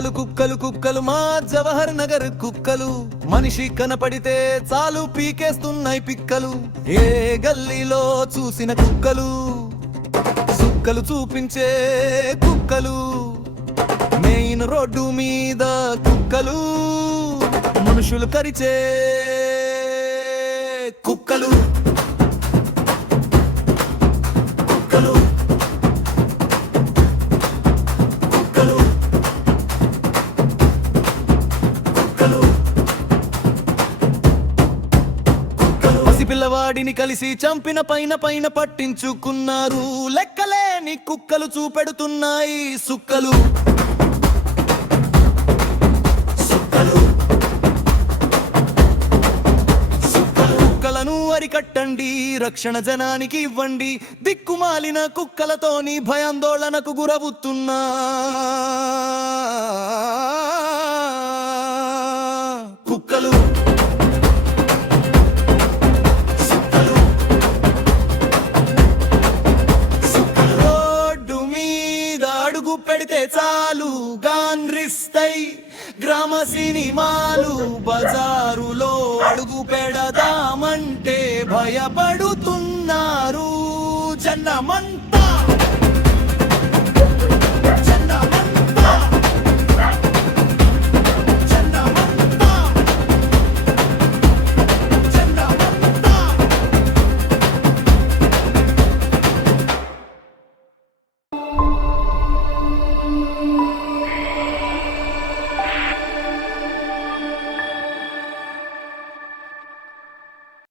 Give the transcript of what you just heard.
కుక్కలు కుక్కలు కుక్కలు మా జవహర్ నగర్ కుక్కలు, మనిషి కనపడితే చాలు పీకేస్తున్నాయి పిక్కలు. ఏ గల్లీలో చూసిన కుక్కలు, సుక్కలు చూపించే కుక్కలు, మెయిన్ రోడ్డు మీద కుక్కలు, మనుషులు కరిచే కుక్కలు. కుక్కలు పిల్లవాడిని కలిసి చంపిన పైన పైన పట్టించుకున్నారు. లెక్కలేని కుక్కలు చూపెడుతున్నాయి సుక్కలు. కుక్కలను అరికట్టండి, రక్షణ జనానికి ఇవ్వండి. దిక్కుమాలిన కుక్కలతోని భయాందోళనకు గురవుతున్నా కుక్కలు. పెడితే చాలు గాన్రిస్తాయి గ్రామ సినిమాలు. బజారులో అడుగు పెడదామంటే భయపడుతున్నారు జనమంతా.